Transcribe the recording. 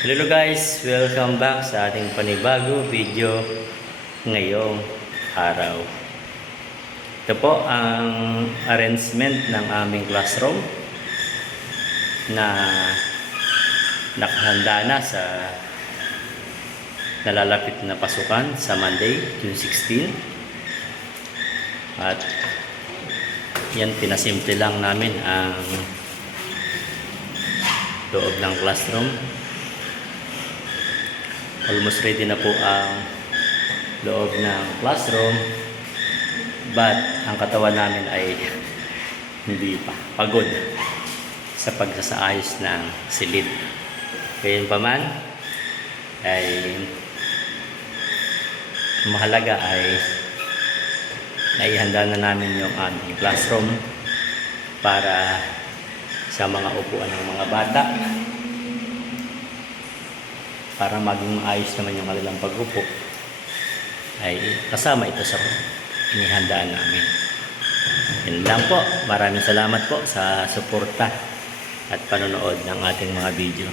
Hello guys, welcome back sa ating panibago video ngayong araw. Ito po ang arrangement ng aming classroom na nakahanda na sa nalalapit na pasukan sa Monday, June 16. At yan, pinasimple lang namin ang loob ng classroom. Almost ready na po ang loob ng classroom, but ang katawan namin ay hindi pa pagod sa pagsasaayos ng silid. Gayun pa man ay mahalaga ay naihanda na namin yung aming classroom para sa mga upuan ng mga bata, para maging maayos naman yung kanilang pag-upo, ay kasama ito sa inihandaan namin. Yun lang po. Maraming salamat po sa suporta at panonood ng ating mga video.